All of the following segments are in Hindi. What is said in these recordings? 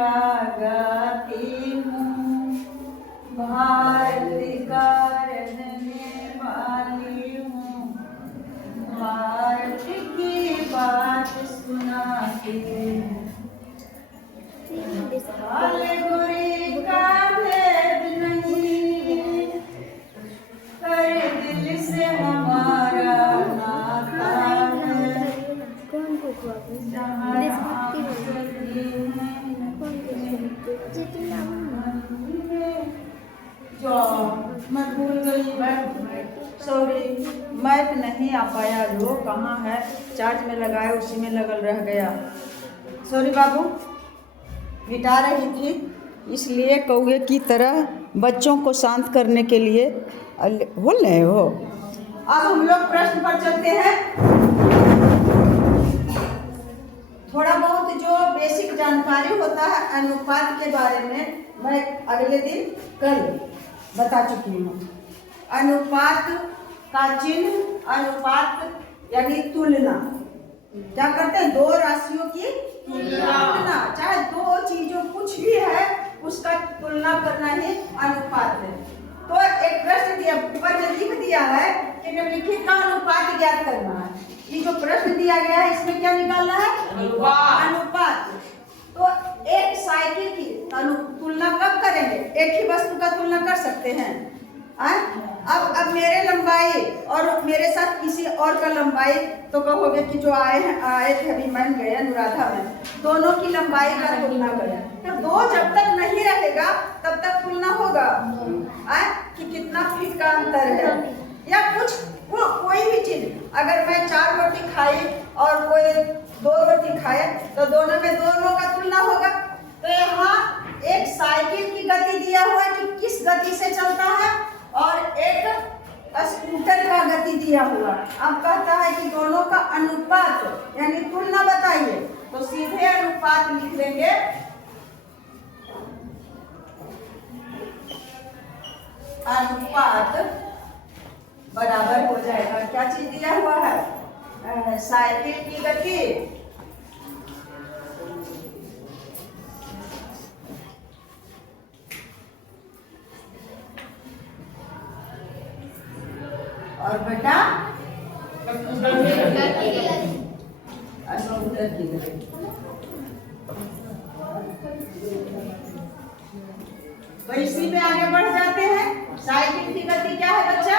का गाती हूँ, भारत का रहने वाली हूँ, भारत की बात सुनाती हूँ। हाल बुरी का भेद नहीं, हर दिल से हमारा नाता है। जो मैं भूल गई, सॉरी, मैप नहीं आ पाया, जो कहाँ है, चार्ज में लगाया उसी में लगल रह गया। सॉरी बाबू, मिटा रही थी इसलिए कौवे की तरह बच्चों को शांत करने के लिए बोल रहे हो। अब हम लोग प्रश्न पर चलते हैं। थोड़ा बहुत जो बेसिक जानकारी होता है अनुपात के बारे में मैं अगले दिन कल बता चुकी हूँ। अनुपात का चिन्ह, अनुपात यानी तुलना। क्या करते हैं? दो राशियों की तुलना, चाहे दो चीजों कुछ भी है उसका तुलना करना ही अनुपात है। तो एक प्रश्न दिया, ऊपर में लिख दिया है कि निम्नलिखित का अनुपात ज्ञात करना है। ये जो प्रश्न दिया गया है इसमें क्या निकालना है? अनुपात। तो एक साइकिल की तुलना कब करेंगे? एक ही वस्तु का तुलना कर सकते हैं। अब मेरे लंबाई और मेरे साथ किसी और का लंबाई, तो कहोगे कि जो आए थे अभी मन गए अनुराधा में, दोनों की लंबाई का तुलना करें। तो दो जब तक नहीं रहेगा तब तक तुलना होगा कि कितना फीट का अंतर है। या कुछ कोई भी चीज, अगर मैं 4 रोटी खाई और कोई 2 रोटी खाए तो दोनों में दोनों का तुलना होगा। तो यहाँ एक साइकिल की गति दिया हुआ है कि किस गति से चलता है, और एक स्कूटर का गति दिया हुआ। अब कहता है कि दोनों का अनुपात यानी तुलना बताइए, तो सीधे अनुपात लिख लेंगे। अनुपात बराबर हो जाएगा, क्या चीज दिया हुआ है? साइकिल की गति और बटा स्कूटर की गति। तो इसी पे आगे बढ़ जाते हैं। साइकिल की गति क्या है बच्चा?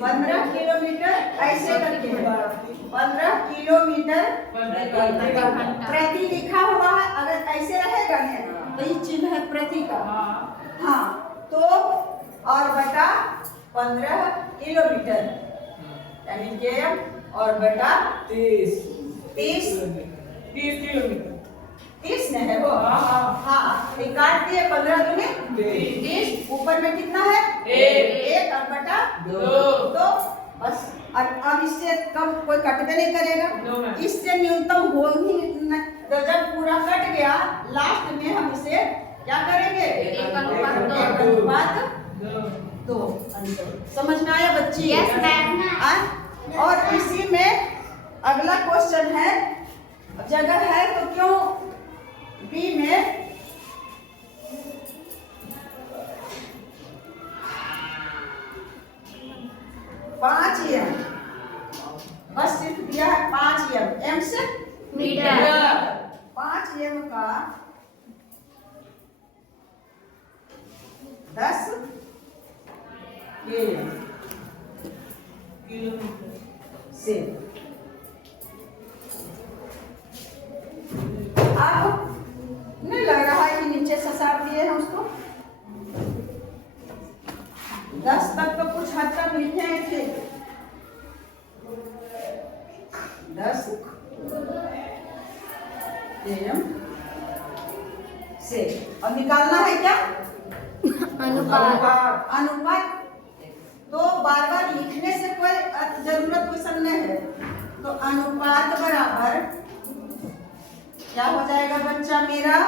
15 किलोमीटर ऐसे करके 15 किलोमीटर प्रति लिखा हुआ है। अगर ऐसे रहेगा ना तो ये चिन्ह है प्रति का। हाँ, तो और बटा 15 किलोमीटर यानी केएम, और बटा 30 किलोमीटर। 30 में है वो। हाँ, काट दिए 15 दूनी 30, ऊपर में कितना है? 1 और बटा 2। बस अब इससे कम कोई कटबे नहीं करेगा, इससे न्यूनतम हो ही। तो जब पूरा कट गया लास्ट में हम इसे क्या करेंगे? 1:2। समझ में आया बच्ची? और इसी में अगला क्वेश्चन है, जगह है तो क्यों बी में पाँच एम, बस सिर्फ दिया है 5 एम से मीटर। 5 एम का 10 किलोमीटर से। अब नहीं लग रहा है कि नीचे ससार दिए हैं उसको। 10 तक तो कुछ हद तक लिखे थे। 10 एम से। अब निकालना है क्या? अनुपात। तो बार बार लिखने से कोई जरूरत क्वेश्चन नहीं है। तो अनुपात बराबर क्या हो जाएगा बच्चा मेरा?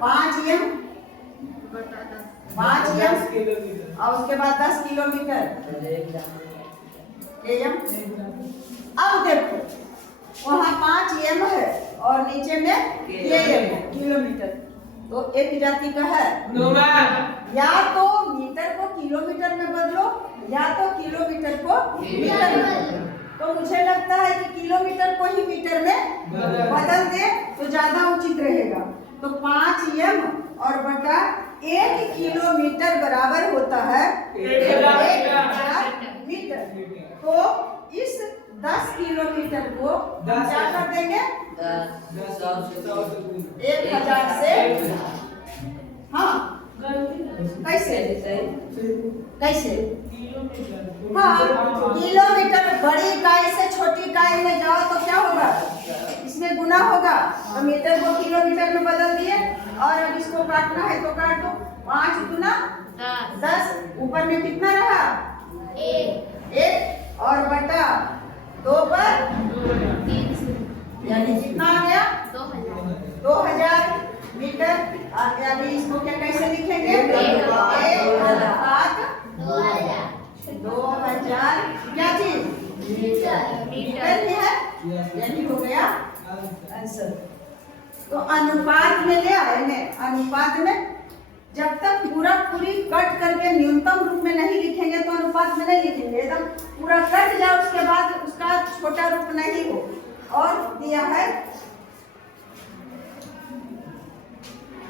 5 एम, 5 एम और उसके बाद 10 किलोमीटर AM। अब देखो वहाँ 5 M है और नीचे में AM है, किलोमीटर। तो एक जाति का है या तो मीटर को किलोमीटर में बदलो या तो किलोमीटर को मीटर में बदलो। तो मुझे लगता है कि किलोमीटर को ही मीटर में बदल दे तो ज्यादा उचित रहेगा। तो 5M और बटा 1 किलोमीटर बराबर होता है 1000 मीटर। तो इस 10 किलोमीटर को हम क्या कर देंगे 1000 से। हाँ कैसे कैसे? हाँ किलोमीटर, बड़ी इकाई से छोटी इकाई में जाओ तो क्या होगा, इसमें गुना होगा। तो मीटर को किलोमीटर में बदल दिए और अब इसको काटना है तो काट दो। 5 गुना 10, ऊपर में कितना रहा 1 और बटा 2 पर यानी कितना आ गया 2000 मीटर। यानी इसको क्या कैसे लिखेंगे 2000 क्या चीज मीटर ही है, यानी हो गया आंसर। तो अनुपात में ले आए ने, अनुपात में जब तक पूरी कट करके न्यूनतम रूप में नहीं लिखेंगे तो अनुपात में नहीं लिखेंगे। एकदम पूरा कट जाए उसके बाद उसका छोटा रूप नहीं हो। और दिया है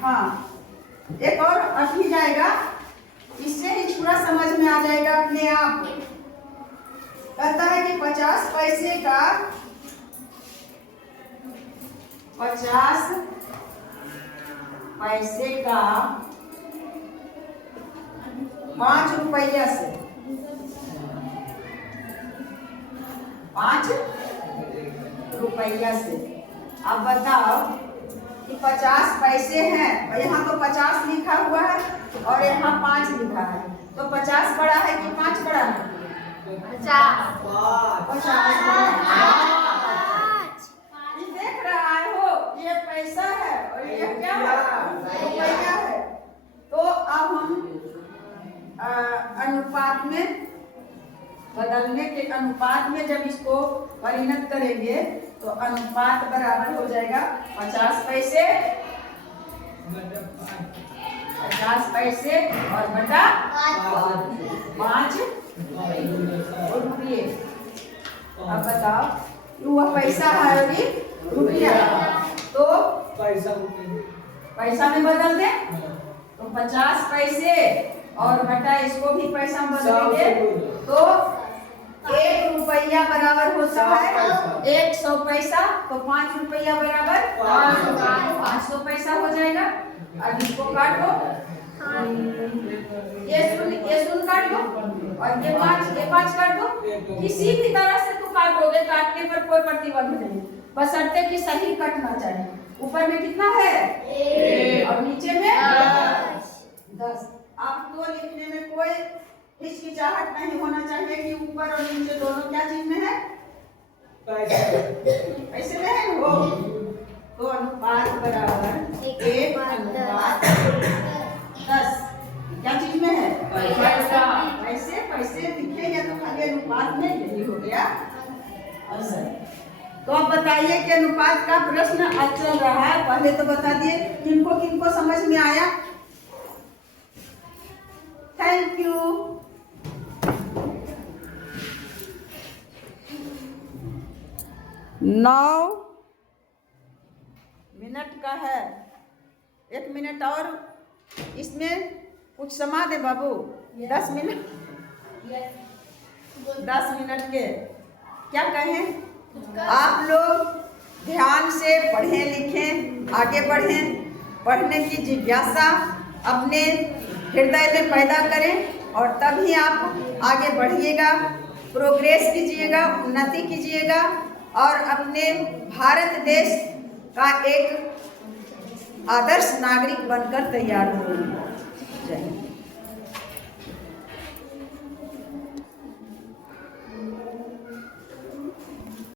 हाँ एक और अभी जाएगा, इससे ही पूरा समझ में आ जाएगा अपने आप। कहता है कि 50 पैसे का 50 पैसे का 5 रुपया से 5 रुपया से। अब बताओ कि 50 पैसे हैं और यहाँ तो 50 लिखा हुआ है और यहाँ 5 लिखा है। तो 50 बड़ा है कि 5 बड़ा है 50 देख रहा हो, ये पैसा है और ये क्या है रुपया है। तो अब हम अनुपात में बदलने के अनुपात में जब इसको परिणत करेंगे तो अनुपात बराबर हो जाएगा 50 पैसे 50 पैसे और बटा 5 रुपये। अब बताओ वह पैसा है और ये रुपया, तो पैसा में बदल दे तो 50 पैसे और बटा इसको भी पैसा में बदलेंगे तो 1 रुपया बराबर होता है 100 पैसा। तो 5 रुपया बराबर 500 पैसा हो जाएगा। अब इसको काट दो, ये शून्य काट दो और ये 5 काट दो। किसी भी तरह से तू काटोगे, काटने पर कोई प्रतिबंध नहीं, बशर्ते कि सही कटना चाहिए। ऊपर में कितना है और नीचे में 10। अब तो लिखने में कोई हिचकिचाहट नहीं होना चाहिए कि ऊपर और नीचे दोनों क्या चीज में है पैसे में है वो। तो अनुपात बराबर 1:10 क्या चीज में है पैसे। पैसे लिखे या तो खाली अनुपात में, यही हो गया आंसर। तो अब बताइए कि अनुपात का प्रश्न आज चल रहा है, पहले तो बता दिए किनको किनको समझ में आया। Thank you. 9 मिनट का है, 1 मिनट और इसमें कुछ समा दे बाबू। 10 मिनट 10 मिनट के क्या कहें। आप लोग ध्यान से पढ़ें लिखें, आगे बढ़ें, पढ़ने की जिज्ञासा अपने हृदय में पैदा करें और तभी आप आगे बढ़िएगा, प्रोग्रेस कीजिएगा, उन्नति कीजिएगा और अपने भारत देश का एक आदर्श नागरिक बनकर तैयार होंगे। जय हिंद।